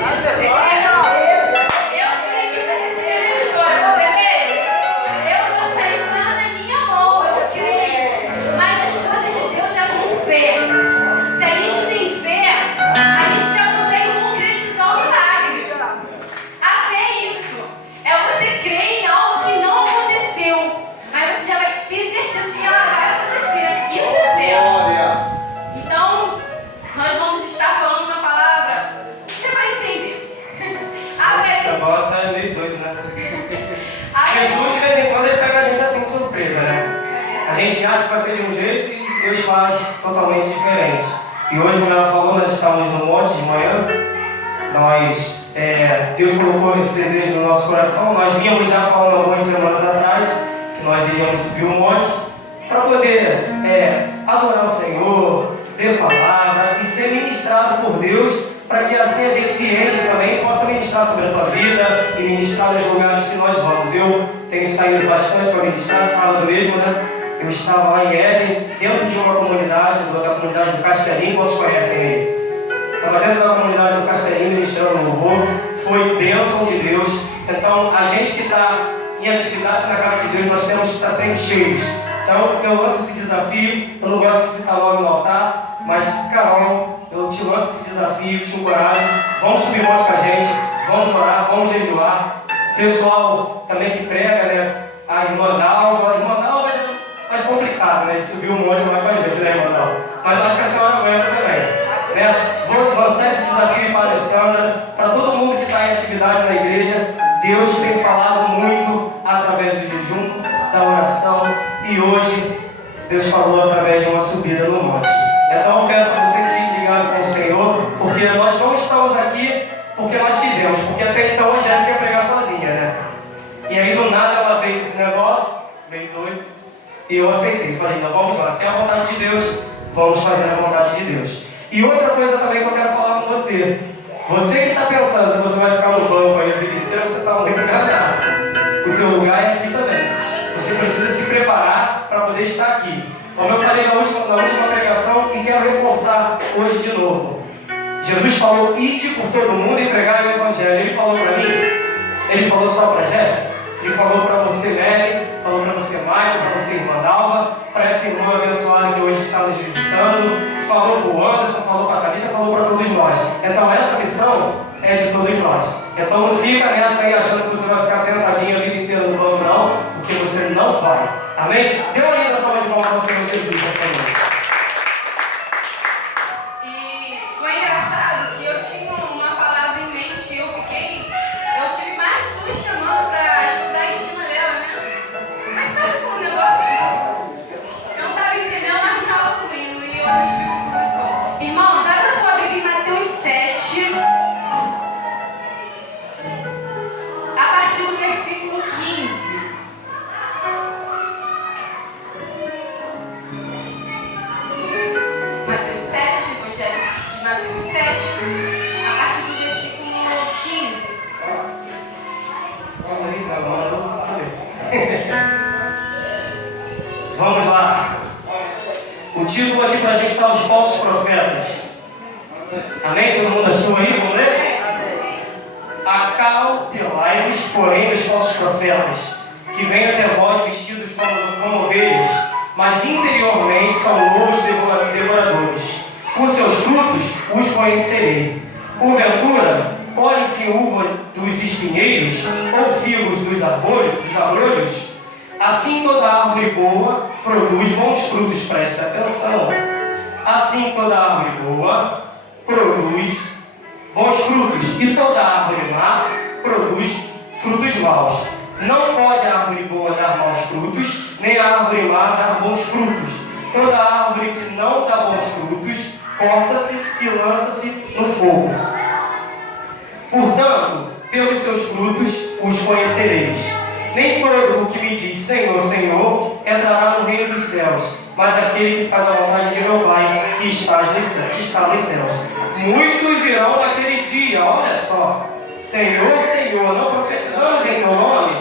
Você quer? Eu vim aqui para receber a minha vitória, você vê? Eu vou sair com ela na minha mão, eu creio. Mas as coisas de Deus é com fé. Se a gente tem fé, a gente já consegue concretizar o milagre. A fé é isso. É você crer em algo que não aconteceu. Aí você já vai ter certeza que ela vai acontecer. Isso é fé. Então, nós vamos estar falando uma palavra. Você vai entender. Esse negócio é meio doido, né? Jesus, de vez em quando, ele pega a gente assim de surpresa, né? A gente acha que vai ser de um jeito e Deus faz totalmente diferente. E hoje, como ela falou, nós estávamos no monte de manhã. Deus colocou esse desejo no nosso coração. Nós vínhamos já falando algumas semanas atrás que nós iríamos subir o monte para poder adorar o Senhor, ler a palavra e ser ministrado por Deus, para que assim a gente se enche também e possa ministrar sobre a tua vida e ministrar nos lugares que nós vamos. Eu tenho saído bastante para ministrar, sábado mesmo, né? Eu estava lá em Éden, dentro de uma comunidade, da comunidade do Castelinho, quantos conhecem ele? Estava dentro da comunidade do Castelinho, ministrando louvor, foi bênção de Deus. Então, a gente que está em atividade na casa de Deus, nós temos que estar sempre cheios. Então, eu lanço esse desafio, eu não gosto de citar nome no altar, mas, Carol, eu te lanço esse desafio, te encorajo, vamos subir monte com a gente, vamos orar, vamos jejuar. Pessoal também que prega, né? A irmã Dalva já é mais complicado, né? De subir um monte lá com a gente, né, irmã Dalva? Mas acho que a senhora aguenta também, né? Vou lançar esse desafio para a Alessandra, para todo mundo que está em atividade na igreja. Deus tem falado muito através do jejum, da oração, e hoje Deus falou através de uma subida no monte. Então eu peço a você que fique ligado com o Senhor, porque nós não estamos aqui porque nós quisemos, porque até então a Jéssica ia pregar sozinha, né? E aí do nada ela veio com esse negócio, meio doido, e eu aceitei. Falei, não, vamos lá, se é a vontade de Deus, vamos fazer a vontade de Deus. E outra coisa também que eu quero falar com você. Você que está pensando que você vai ficar no banco aí a vida inteira, você está muito enganado. O teu lugar é aqui também. Você precisa se preparar para poder estar aqui. Como eu falei na última pregação, e quero reforçar hoje de novo. Jesus falou, ide por todo mundo e pregai o Evangelho. Ele falou para mim? Ele falou só para Jéssica? Ele falou para você, Mary, falou para você, Michael, para você, irmã Dalva, para essa irmã abençoada que hoje está nos visitando, falou para o Anderson, falou para a Thalita, falou para todos nós. Então essa missão é de todos nós. Então não fica nessa aí achando que você vai ficar sentadinho a vida inteira no banco, não, porque você não vai. Amém? Dê uma linda salva de palmas ao Senhor Jesus nessa noite. E foi engraçado que eu tinha uma palavra em mente e eu tive mais de 2 semanas para estudar em cima dela, né? Mas sabe como o negócio? Eu não estava entendendo, mas não estava fluindo, e hoje eu tive uma informação. Irmãos, abra sua Bíblia em Mateus 7, a partir do versículo 15. Mateus 7, Evangelho de Mateus 7, a partir do versículo 15. Vamos lá. O título aqui para a gente está Os Falsos Profetas. Amém? Todo mundo achou aí? Vamos ler? Acautelai-vos, porém, dos falsos profetas, que vêm até vós vestidos como ovelhas, mas interiormente são lobos devoradores. Por seus frutos os conhecerei. Porventura, colhe-se uva dos espinheiros, ou figos dos abrolhos? Assim toda árvore boa produz bons frutos, presta atenção. Assim toda árvore boa produz bons frutos, e toda árvore má produz frutos maus. Não pode a árvore boa dar maus frutos, nem a árvore má dar bons frutos. Toda árvore que não dá bons frutos, corta-se e lança-se no fogo. Portanto, pelos seus frutos os conhecereis. Nem todo o que me diz Senhor, Senhor, entrará no reino dos céus, mas aquele que faz a vontade de meu Pai, que está nos céus. Muitos dirão naquele dia, olha só, Senhor, Senhor, não profetizamos em teu nome?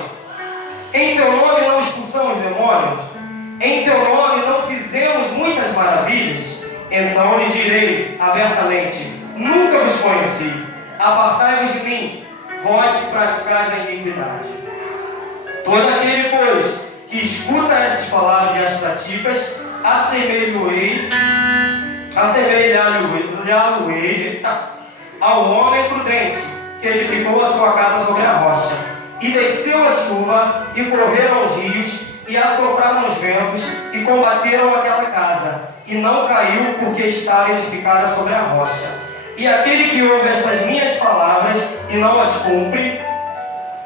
Em teu nome não expulsamos demônios? Em teu nome não fizemos muitas maravilhas? Então lhes direi abertamente, nunca vos conheci. apartai-vos de mim, vós que praticais a iniquidade. Todo aquele, pois, que escuta estas palavras e as praticas, assemelhá-lo-ei ao homem prudente, que edificou a sua casa sobre a rocha. E desceu a chuva, e correram os rios, e assopraram os ventos, e combateram aquela casa, e não caiu, porque estava edificada sobre a rocha. E aquele que ouve estas minhas palavras, e não as cumpre,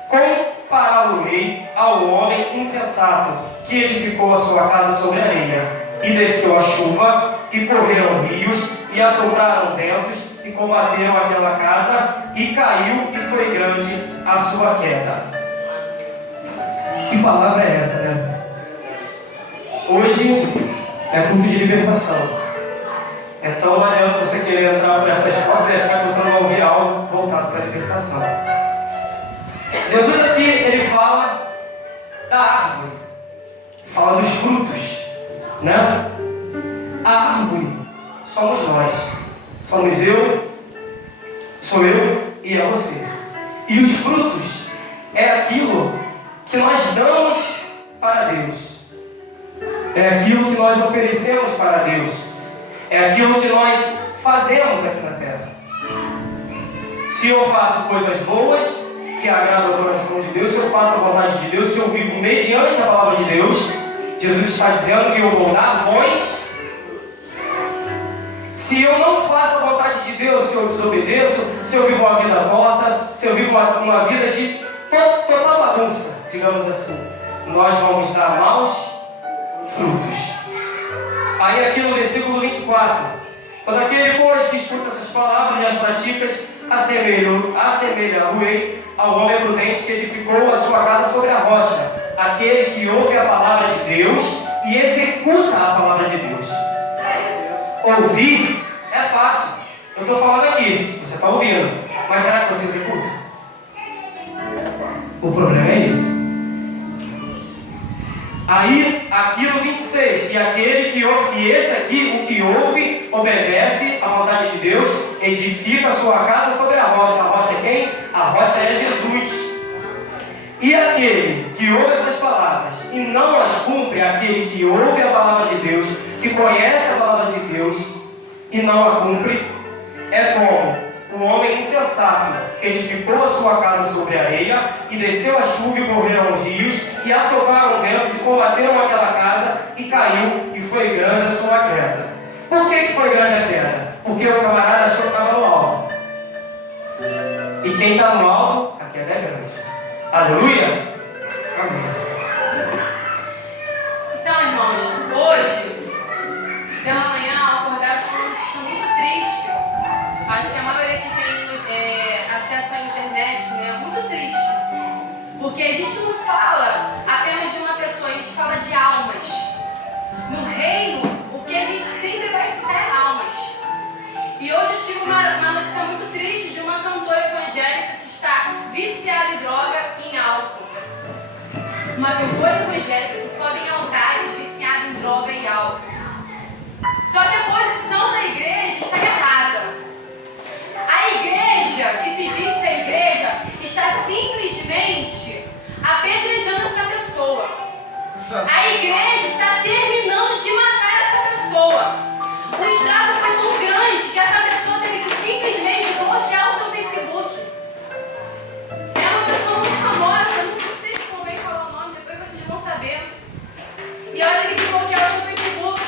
compará-lo-ei ao homem insensato, que edificou a sua casa sobre a areia. E desceu a chuva, e correram rios, e assopraram ventos, e combateram aquela casa, e caiu, e foi grande a sua queda. Que palavra é essa, né? Hoje é culto de libertação. Então não adianta você querer entrar por essas portas e achar que você não vai ouvir algo voltado para a libertação. Jesus aqui, ele fala da árvore, fala dos frutos, né? A árvore somos nós, somos sou eu e é você. E os frutos é aquilo que nós damos para Deus, é aquilo que nós oferecemos para Deus, é aquilo que nós fazemos aqui na terra. Se eu faço coisas boas que agradam ao coração de Deus, se eu faço a vontade de Deus, se eu vivo mediante a palavra de Deus, Jesus está dizendo que eu vou dar bons. Se eu não faço a vontade de Deus, se eu desobedeço, se eu vivo uma vida torta, se eu vivo uma vida de total bagunça, digamos assim, nós vamos dar maus frutos. Aí aqui no versículo 24, todo aquele, pois, que escuta essas palavras e as praticas, assemelha-lo-ei ao homem prudente que edificou a sua casa sobre a rocha, aquele que ouve a palavra de Deus e executa a palavra de Deus. Ouvir é fácil. Eu estou falando aqui, você está ouvindo, mas será que você executa? O problema é esse. Aí, aqui no 26, e aquele que ouve, e esse aqui, o que ouve, obedece à vontade de Deus, edifica a sua casa sobre a rocha. A rocha é quem? A rocha é Jesus. E aquele que ouve essas palavras e não as cumpre, aquele que ouve a palavra de Deus, que conhece a palavra de Deus e não a cumpre, é como o homem insensato que edificou a sua casa sobre a areia, e desceu a chuva e correram os rios, e assopraram ventos e combateram aquela casa, e caiu, e foi grande a sua queda. Por que foi grande a queda? Porque o camarada achou que estava no alto. E quem está no alto, a queda é grande. Aleluia? Amém. Então, irmãos, hoje, pela manhã, ao acordar, estou muito triste. Acho que a maioria que tem acesso à internet, né, é muito triste. Porque a gente não fala apenas de uma pessoa, a gente fala de almas. No reino, o que a gente sempre vai citar é almas. E hoje eu tive uma notícia muito triste de uma cantora evangélica que está viciada em droga e em álcool. Uma cantora evangélica que sobe em altares viciada em droga e álcool. Só que a posição da igreja está errada. A igreja, que se diz ser igreja, está simplesmente apedrejando essa pessoa. A igreja está terminando de matar essa pessoa. O estrago foi tão grande que essa pessoa teve que simplesmente bloquear o seu Facebook. É uma pessoa muito famosa, não sei se convém falar o nome, depois vocês vão saber. E ela teve que bloquear o seu Facebook.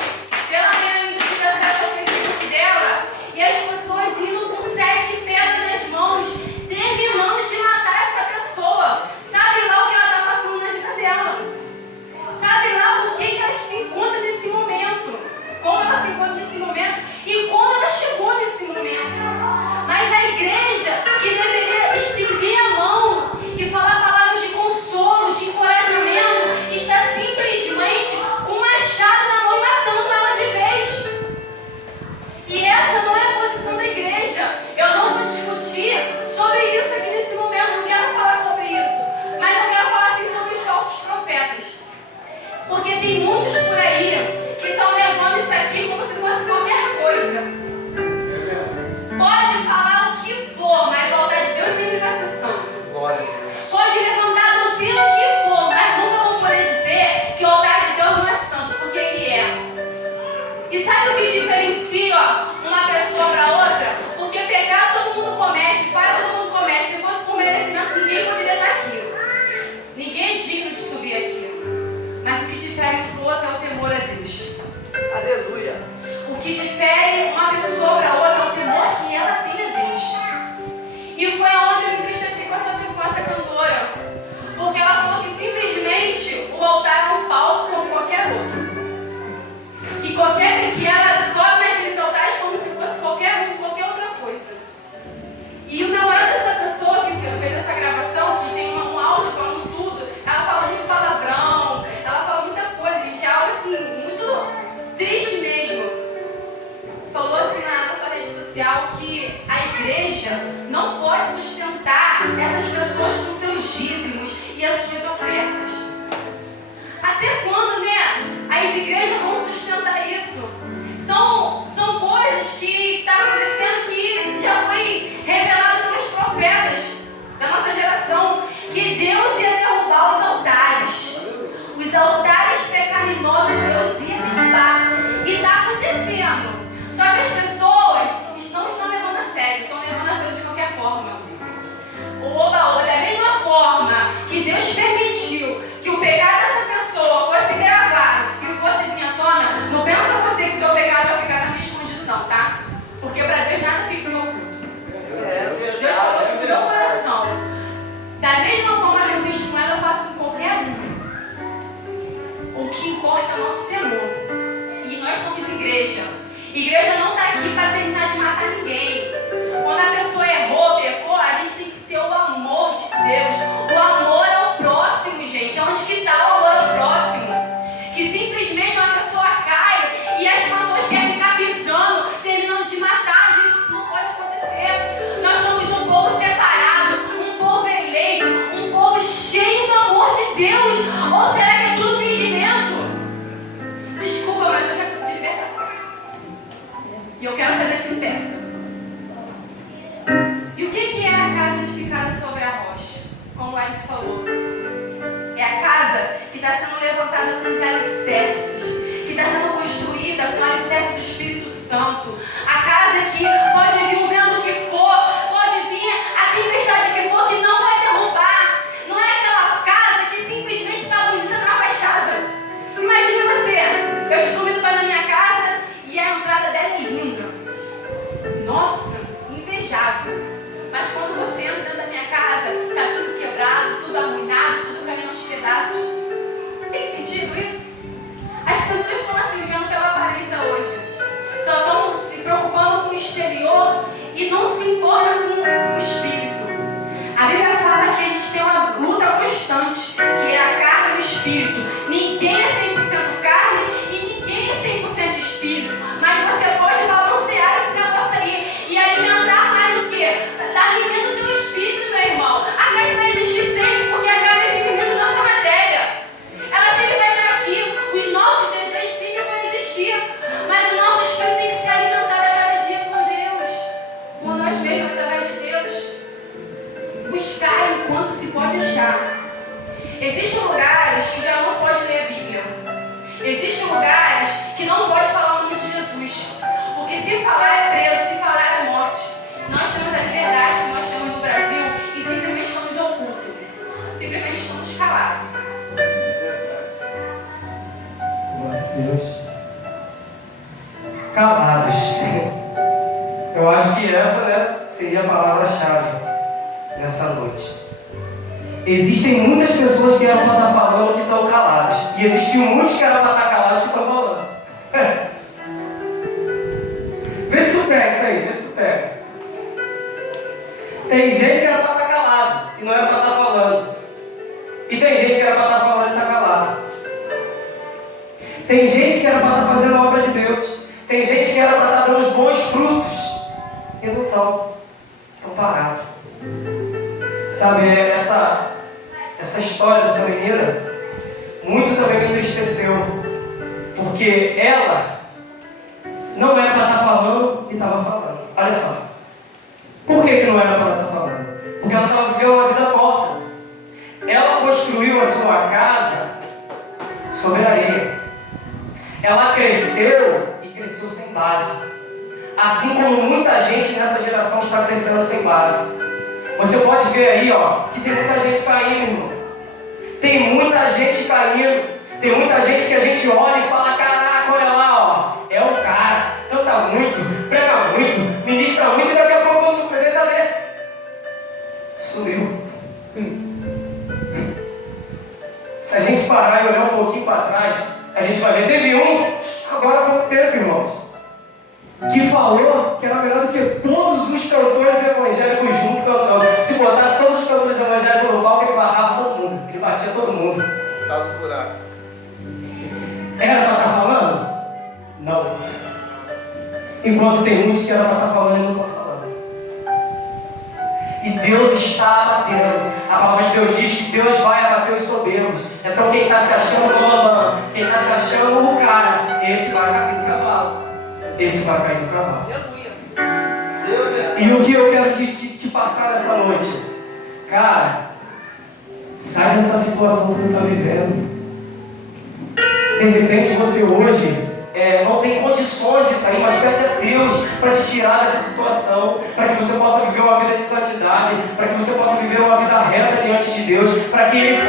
Pela manhã eu ainda tive acesso ao Facebook dela, e as pessoas indo com 7 pedras nas mãos, terminando de matar essa pessoa. Sabe lá o que ela está passando na vida dela. Sabe lá por que ela se encontra nesse momento. Como ela se encontra nesse momento e como ela chegou nesse momento. Mas a igreja, que deveria estender a mão e falar palavras de consolo, de encorajamento, está simplesmente com um machado na mão matando ela de vez. E essa não é a posição da igreja. Eu não vou discutir sobre isso aqui nesse momento, não quero falar sobre isso. Mas eu quero falar assim sobre os falsos profetas. Porque tem muitos por aí que estão levando isso aqui como se fosse qualquer coisa. Pode falar o que for, mas ó, E foi onde eu me entristeci com essa cantora. Porque ela falou que simplesmente o altar é um palco como qualquer outro. Que ela sobe naqueles altares como se fosse qualquer outra coisa. E o namorado dessa pessoa que fez essa gravação, que tem um áudio falando tudo, ela fala muito palavrão, ela fala muita coisa, gente. É algo assim, muito triste mesmo. Falou assim na sua rede social que a igreja não pode sustentar essas pessoas com seus dízimos e as suas ofertas. Até quando, né? As igrejas vão sustentar isso? São coisas que estão acontecendo que já foi revelado pelos profetas da nossa geração, que Deus ia derrubar os altares. Os altares pecaminosos Deus ia derrubar. E está acontecendo. Só que as pessoas não estão levando a sério, estão levando a coisa de qualquer forma. Oba, da mesma forma que Deus permitiu que o pecado dessa pessoa fosse gravado e fosse vir à tona, não pensa você que o teu pecado vai ficar também escondido não, tá? Porque para Deus nada fica em oculto. Deus falou isso no meu coração. Da mesma forma que eu fiz com ela, eu faço com qualquer um. O que importa é o nosso temor. E nós somos igreja. Igreja não está aqui para terminar de matar ninguém. Quando a pessoa errou, pecou, a gente tem que ter o amor de Deus. O amor ao próximo, gente. Onde que está o amor ao próximo? Que simplesmente uma pessoa cai e as pessoas querem ficar pisando, terminando de matar. Gente, isso não pode acontecer. Nós somos um povo separado, um povo eleito, um povo cheio do amor de Deus. Ou será que é tudo fingimento? Desculpa, mas eu já preciso de libertação. E eu quero sair daqui perto. E o que é a casa edificada sobre a rocha? Como o Alice falou. É a casa que está sendo levantada com os alicerces, que está sendo construída com o alicerce do Espírito Santo. A casa que pode vir o vento que for, pode vir a tempestade que for, que não vai derrubar. Não é aquela casa que simplesmente está bonita na fachada. Imagina você, eu estou indo para a minha casa e a entrada dela é linda. Nossa, invejável. Mas quando você entra dentro da minha casa, está tudo quebrado, tudo arruinado, tudo caindo aos pedaços. Tem sentido isso? As pessoas estão assim vivendo pela aparência hoje. Só estão se preocupando com o exterior e não se importam com o espírito. A Bíblia fala que eles têm uma luta constante, que é a carne e o espírito. Ninguém é 100% carne e ninguém é 100% espírito. Mas você pode balancear esse negócio aí e alimentar mais o quê? Alimenta o teu espírito, meu irmão. A carne vai existir sempre, porque a carne é simplesmente a nossa matéria. Ela sempre vai estar aqui. Os nossos desejos sempre vão existir. Mas o nosso espírito tem que ser alimentado a cada dia por Deus. Por nós mesmos, através de Deus. Buscar enquanto se pode achar. Existem lugares que já não pode ler a Bíblia. Existem lugares que não pode falar o nome de Jesus. Porque se falar é preso, se falar é morte. Nós temos a liberdade que nós temos no Brasil e simplesmente estamos ocultos. Simplesmente estamos calados. Glória a Deus. Calados. Eu acho que essa, né, seria a palavra-chave nessa noite. Existem muitas pessoas que eram para estar falando que estão caladas. E existem muitos que eram para estar calados que estão falando. Vê se tu pega isso aí, vê se tu pega. Tem gente que era para estar calado, que não era para estar falando. E tem gente que era para estar falando e está calado. Tem gente que era para estar fazendo a obra de Deus. Tem gente que era para estar dando os bons frutos. E não estão. Estão parados. Sabe, essa história dessa menina, muito também me entristeceu. Porque ela não era para estar falando e estava falando. Olha só. Por que não era para ela estar falando? Porque ela estava vivendo uma vida torta. Ela construiu a sua casa sobre areia. Ela cresceu e cresceu sem base. Assim como muita gente nessa geração está crescendo sem base. Você pode ver aí, ó, que tem muita gente caindo, irmão. Tem muita gente caindo. Tem muita gente que a gente olha e fala, caraca, olha lá, ó, é o cara, canta muito, prega muito, ministra muito e daqui a pouco quando tu vê, cadê? sumiu. Se a gente parar e olhar um pouquinho para trás, a gente vai ver, teve um, agora há pouco tempo, irmãos, que falou que era melhor do que todos os cantores evangélicos juntos cantando. Se botasse todos os cantores evangélicos no palco, ele barrava todo mundo, ele batia todo mundo. Tá no buraco. Era para estar falando? Não. Enquanto tem muitos que era para estar falando e não estão falando. E Deus está abatendo. A palavra de Deus diz que Deus vai abater os soberbos. Então quem está se achando bambam, quem está se achando o cara, esse vai cair do cavalo. Esse vai cair do cavalo. E o que eu quero te passar nessa noite? Cara, sai dessa situação que você está vivendo. De repente você hoje não tem condições de sair, mas pede a Deus para te tirar dessa situação, para que você possa viver uma vida de santidade, para que você possa viver uma vida reta diante de Deus, para que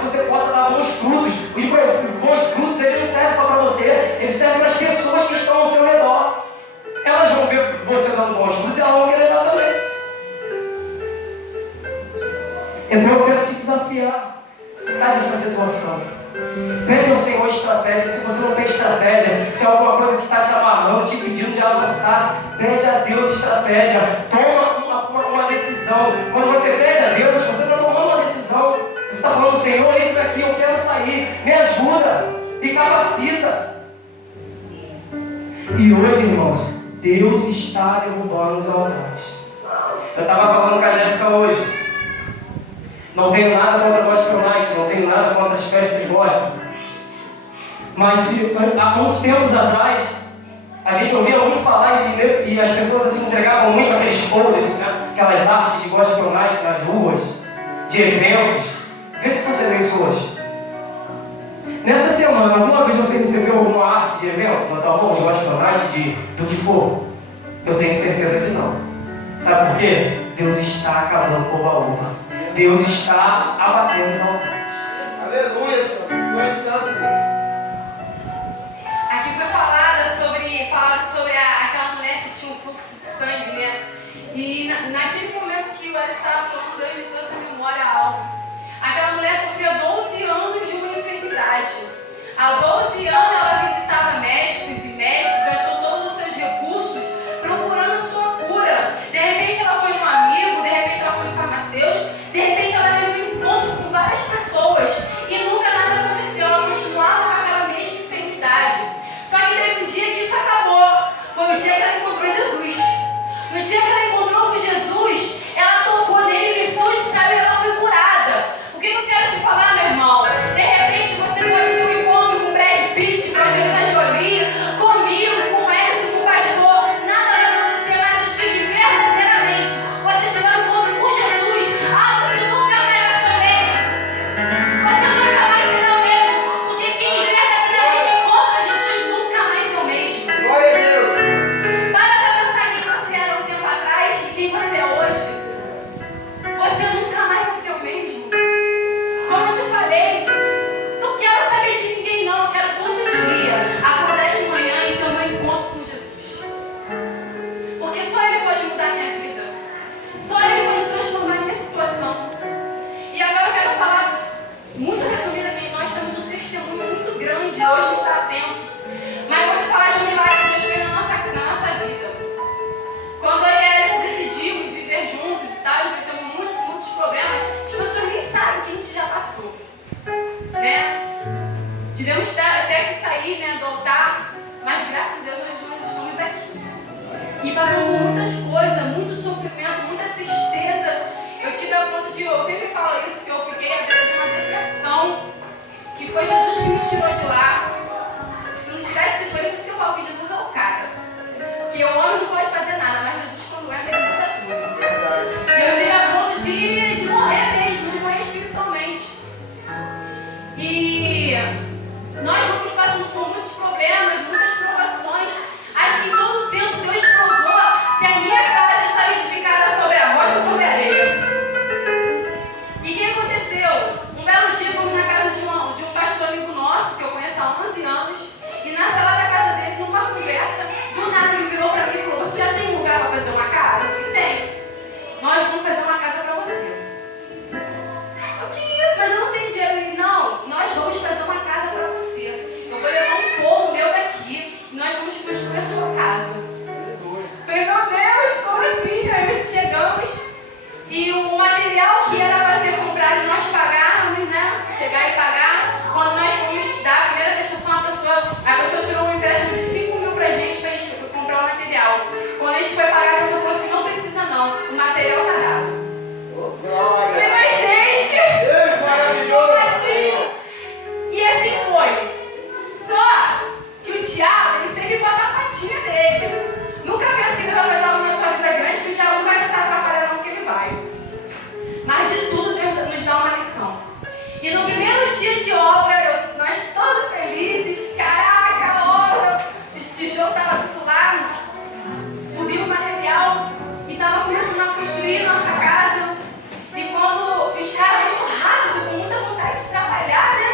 você possa dar bons frutos. Os bons frutos, ele não serve só para você, ele serve para as pessoas que estão ao seu redor. Elas vão ver você dando bons frutos e elas vão querer dar também. Então eu quero te desafiar. Sai dessa situação. Pede ao Senhor estratégia. Se você não tem estratégia, se é alguma coisa que está te amarrando, te pedindo de avançar, pede a Deus estratégia. Toma uma decisão. Quando você pede a Deus, você está tomando uma decisão. Você está falando, Senhor, isso daqui eu quero sair. Me ajuda, me capacita. E hoje, irmãos, Deus está derrubando os altares. Eu estava falando com a Jéssica hoje. Não tenho nada contra a Gospel Night, não tenho nada contra as festas gospel. Mas há uns tempos atrás, a gente ouvia muito falar e as pessoas assim entregavam muito aqueles folders, né? Aquelas artes de Gospel Night nas ruas, de eventos. Vê se você vê isso hoje. Nessa semana, alguma vez você recebeu alguma arte de evento, Natal Bom, de Gospel Night, do que for? Eu tenho certeza que não. Sabe por quê? Deus está acabando com o oba-oba. Deus está abatendo os altares. Aleluia, Senhor. Tu és santo, Deus. Aqui foi falado sobre aquela mulher que tinha um fluxo de sangue, né? E naquele momento que o Alisson estava falando, Deus me trouxe a memória algo. Aquela mulher sofria 12 anos de uma enfermidade. Há 12 anos ela visitava médicos e médicos, gastou todos os seus recursos procurando a sua cura. De repente ela foi num amigo, de repente ela foi no farmacêutico, de repente ela teve um encontro com várias pessoas e nunca nada aconteceu. Ela continuava com aquela mesma enfermidade. Só que teve um dia que isso acabou. Foi o dia que ela encontrou Jesus. No dia que ela encontrou com Jesus, ela tocou nele em virtude, sabe? Ela foi curada. O que eu quero te falar, meu irmão? De repente você pode ter um encontro com Brad Pitt, com a Angelina Jolie, comigo, com o Edson, com o pastor. Nada vai acontecer, mas o dia que verdadeiramente você tiver um encontro com Jesus, você nunca mais vai ser o mesmo. Você nunca mais será o mesmo. Porque quem verdadeiramente encontra Jesus nunca mais é o mesmo. Glória a Deus. Para pensar quem você era um tempo atrás e quem você é hoje. Você nunca mais vai ser o mesmo. Como eu te falei, não quero saber de ninguém não, eu quero todo dia acordar de manhã e ter um encontro com Jesus. Porque só Ele pode mudar a minha vida. Só Ele pode transformar a minha situação. E agora eu quero falar muito resumida que nós temos um testemunho muito grande, hoje não dá tempo. Mas eu vou te falar de um milagre que Deus fez na nossa vida. Quando eu e a Alice decidimos viver juntos e tal, enfrentamos muitos problemas, as pessoas nem sabem o que a gente já passou. Né? Tivemos até que sair, né, do altar, mas graças a Deus hoje nós estamos aqui. E passamos por muitas coisas, muito sofrimento, muita tristeza. Eu tive a ponto de, eu sempre falo isso, que eu fiquei à beira de uma depressão, que foi Jesus que me tirou de lá. Se não tivesse sido ele, por isso que eu falo que Jesus é o cara. Que o homem não pode fazer nada, mas Jesus quando entra, ele muda tudo. E eu tive a ponto de morrer mesmo, de morrer espiritualmente. E nós fomos passando por muitos problemas, muitas provações. Acho que em todo tempo Deus provou se a minha casa estava edificada sobre a rocha ou sobre a areia. E o que aconteceu? Um belo dia fomos na casa de um pastor amigo nosso, que eu conheço há 11 anos, e na sala da casa dele, numa E o material que era para ser comprado e nós pagávamos, né? Chegar e pagar. Quando nós fomos dar a primeira prestação, a pessoa tirou um empréstimo de 5 mil pra gente comprar o material. Quando a gente foi pagar, a pessoa falou assim: não precisa não, o material tá dado. Eu falei, mas gente, Deus maravilhoso. como assim? E assim foi. Só que o diabo, ele sempre bota a patinha dele. Nunca pensa que ele vai fazer algo na tua vida grande, que o diabo não vai tentar atrapalhar, não, que ele vai. Mas de tudo, Deus nos dá uma lição. E no primeiro dia de obra, nós todos felizes, caraca, a obra, o tijolo estava tudo lá, subiu o material e estava começando a construir nossa casa. E quando os caras muito rápido, com muita vontade de trabalhar, né?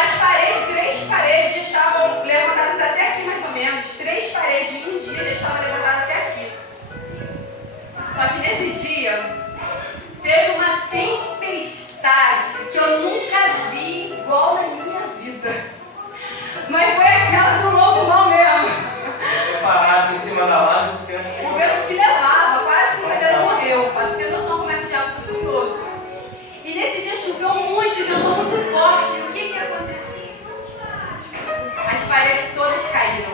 As paredes, 3 paredes já estavam levantadas até aqui mais ou menos. 3 paredes em um dia já estavam levantadas até aqui. Só que nesse dia teve uma tempestade que eu nunca vi igual na minha vida. Mas foi aquela do lobo mau mesmo. Se você parasse em cima da laje, o vento te O vento te levava, quase que o Pedro morreu, para ter noção como é que o diabo foi curioso. E nesse dia choveu muito e ventou muito forte. E o que aconteceu? As paredes todas caíram.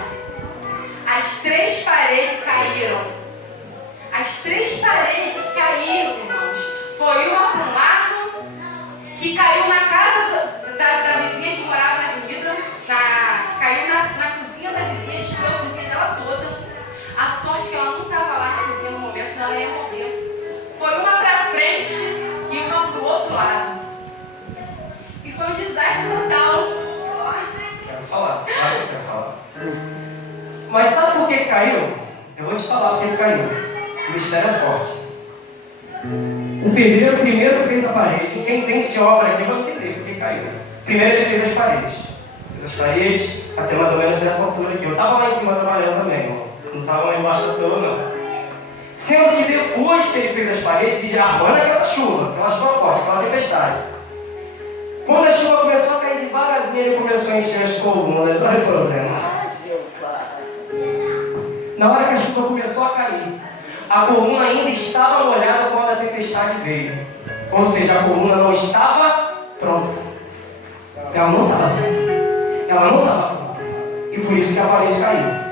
As 3 paredes caíram. As 3 paredes caíram, irmãos. Foi uma para um lado, que caiu na casa da vizinha que morava na avenida, caiu na cozinha da vizinha, destruiu a cozinha dela toda. A sorte que ela não estava lá na cozinha no momento, senão ela ia morrer. Foi uma para frente e uma para o outro lado. E foi um desastre total. Quero falar, claro que eu quero falar. Mas sabe por que caiu? Eu vou te falar por que caiu. O mistério é forte. O pedreiro primeiro fez a parede. Quem entende de obra aqui vai entender por que caiu. Primeiro ele fez as paredes. Fez as paredes até mais ou menos dessa altura aqui. Eu estava lá em cima trabalhando também, irmão. Não estava lá embaixo da torre, não. Sendo que depois que ele fez as paredes, já armando aquela chuva forte, aquela tempestade. Quando a chuva começou a cair devagarzinho, ele começou a encher as colunas. Olha o problema. Na hora que a chuva começou a cair, a coluna ainda estava molhada quando a tempestade veio. Ou seja, a coluna não estava pronta. Ela não estava certa. Ela não estava pronta. E por isso que a parede caiu.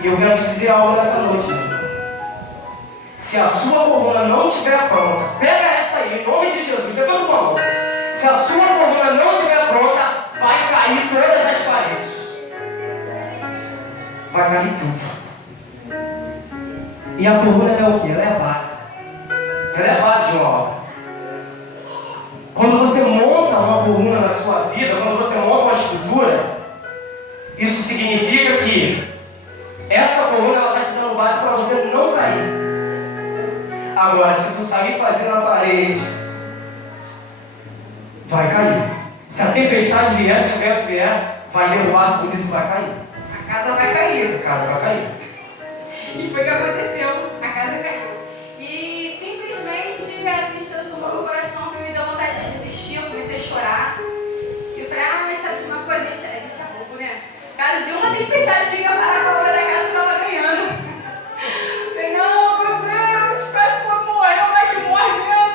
E eu quero te dizer algo nessa noite, meu irmão. Se a sua coluna não estiver pronta, pega essa aí, em nome de Jesus, levanta a tua mão. Se a sua coluna não estiver pronta, vai cair todas as paredes. Vai cair tudo. E a coluna é o que? Ela é a base. Ela é a base de uma obra. Quando você monta uma coluna na sua vida, quando você monta uma estrutura, isso significa que essa coluna está te dando base para você não cair. Agora, se tu sair fazer na parede, vai cair. Se a tempestade vier, se o vento vier, vai derrubar tudo e tu vai cair. A casa vai cair. A casa vai cair. E foi o que aconteceu. A casa caiu. E simplesmente a tristeza tomou meu coração, que me deu vontade de desistir. Eu comecei a chorar. E eu falei, mas sabe de uma coisa? A gente é bobo, né? Caso de uma tempestade, queria parar com a obra da casa que eu estava ganhando. Eu falei, não, meu Deus, parece que vai morrer, vai que morre mesmo.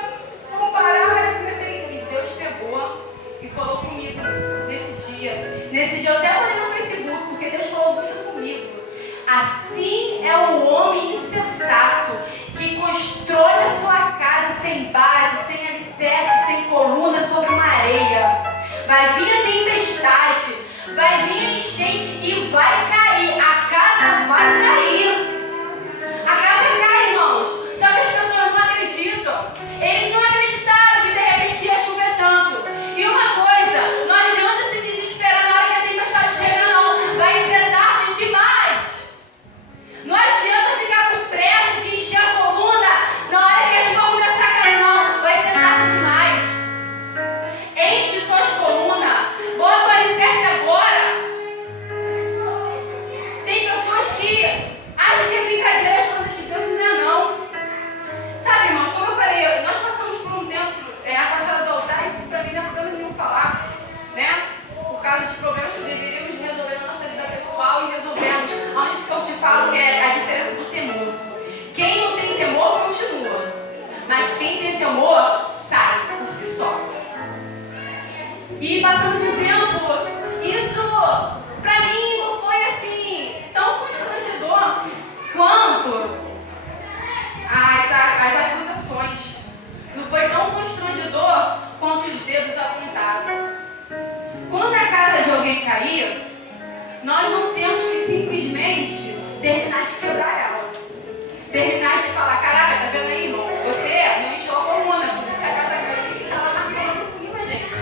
Vamos parar. Aí eu comecei, e Deus pegou e falou comigo nesse dia. Nesse dia eu até mandei no Facebook, porque Deus falou muito comigo. Assim é o homem insensato que constrói a sua casa sem base, sem alicerce, sem coluna sobre uma areia. Vai vir a tempestade, vai vir a enchente e vai cair. A casa vai cair. A casa cai, irmãos. Só que as pessoas não acreditam. Eles não acreditaram que de repente ia chover tanto. E uma coisa, não adianta se desesperar na hora que a tempestade chega, não. Vai ser tarde demais. Não adianta ficar com pressa de encher a coluna na hora que a chuva começar a cair, não. Vai ser tarde demais. Enche suas colunas. Bota o alicerce agora. Tem pessoas que quem tem temor sai por si só. E passamos um tempo, isso pra mim não foi assim tão constrangedor quanto as acusações. Não foi tão constrangedor quanto os dedos apontados. Quando a casa de alguém cair, nós não temos que simplesmente terminar de quebrar ela. Terminar de falar, caraca, tá vendo aí, irmão? Você não encheu a coluna, por isso que a casa caiu e fica lá na coluna em cima, gente.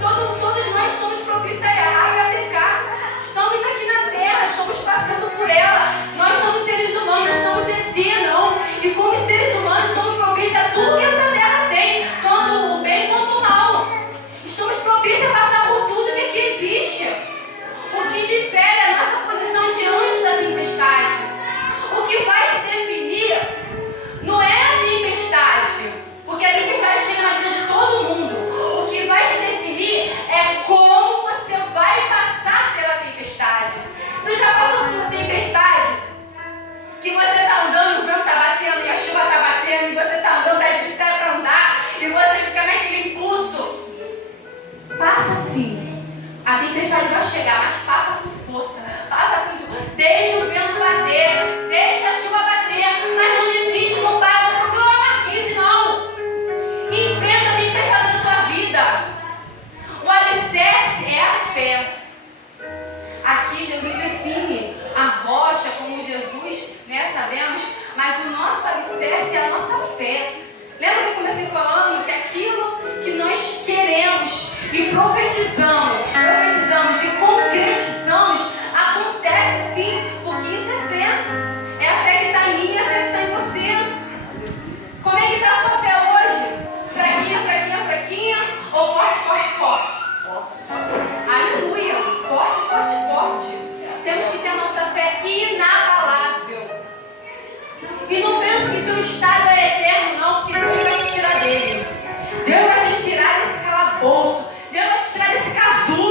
Todos nós estamos propícios a errar e a pecar. Estamos aqui na terra, estamos passando por ela. Nós somos seres humanos, não somos ET, não. E como seres humanos, estamos propícios a tudo que essa terra tem, tanto o bem quanto o mal. Estamos propícios a passar por tudo que aqui existe. O que difere é a nossa posição diante da tempestade. O que vai te definir não é a tempestade, porque a tempestade chega na vida de todo mundo. O que vai te definir é como você vai passar pela tempestade. Você já passou por uma tempestade que você está andando, o vento está batendo e a chuva está batendo, e você está andando, às vezes está para andar, e você fica naquele impulso? Passa sim. A tempestade vai chegar, mas passa com força. Passa com tudo. Deixa o vento bater, deixa a chuva bater, mas não desiste, não para, não procura uma marquise, não. Enfrenta a tempestade da tua vida. O alicerce é a fé. Aqui Jesus define a rocha como Jesus, sabemos, mas o nosso alicerce é a nossa fé. Lembra que eu comecei falando que aquilo que nós queremos e profetizamos e concretizamos, acontece sim, porque isso é fé. É a fé que está em mim e a fé que está em você. Como é que está a sua fé hoje? Fraquinha, fraquinha, fraquinha? Ou forte, forte, forte? Aleluia! Forte, forte, forte. Temos que ter a nossa fé inabalável. E não pense que teu estado é eterno, não, porque Deus vai te tirar dele. Deus vai te tirar desse calabouço. Deus vai te tirar desse casulo.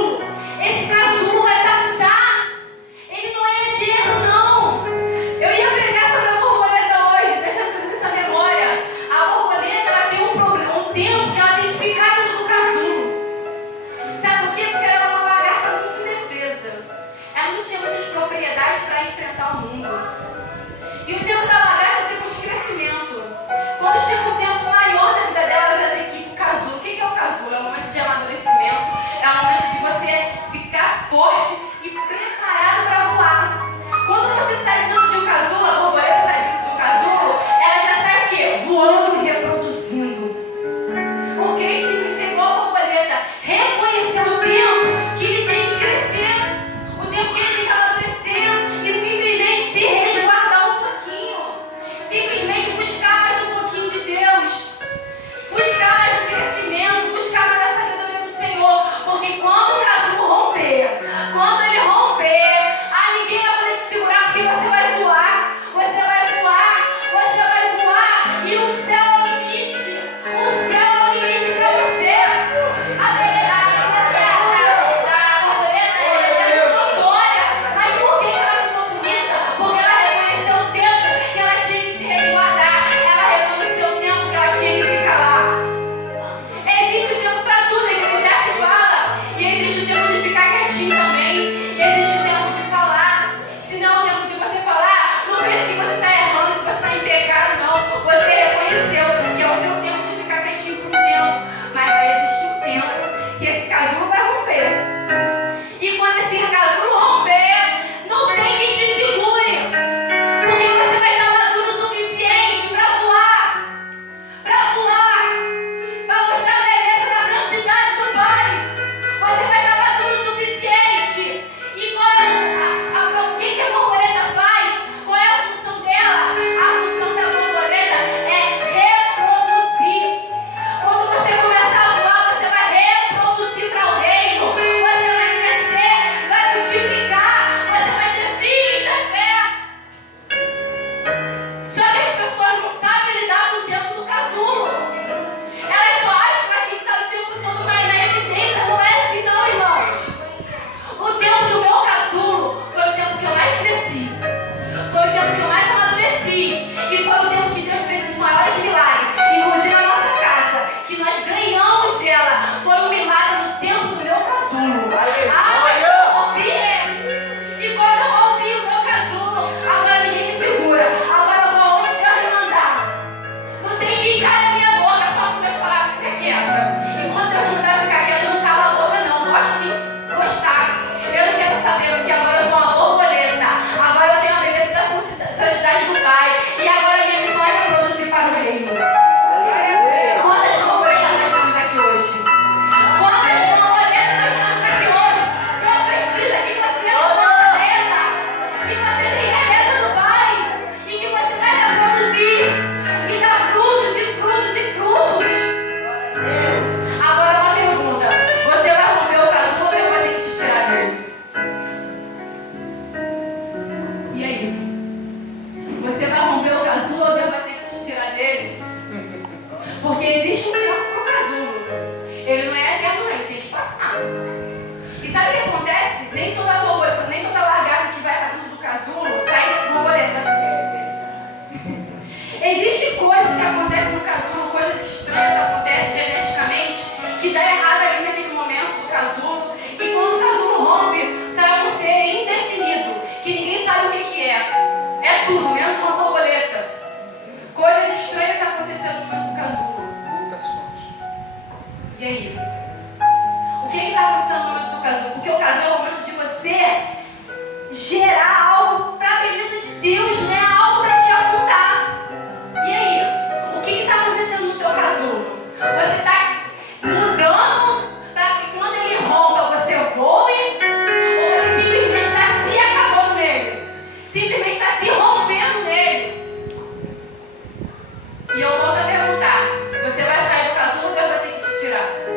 aí? O que está acontecendo no momento do casulo? Porque o casulo é o momento de você gerar algo para a beleza de Deus, não é algo para te afundar. E aí? O que está acontecendo no teu casulo? Você está mudando para que quando ele rompa você voe? Ou você simplesmente está se acabando nele? Simplesmente está se rompendo nele? E eu volto a perguntar: você vai sair do casulo ou Deus vai ter que te tirar?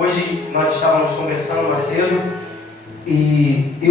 Hoje nós estávamos conversando mais cedo e eu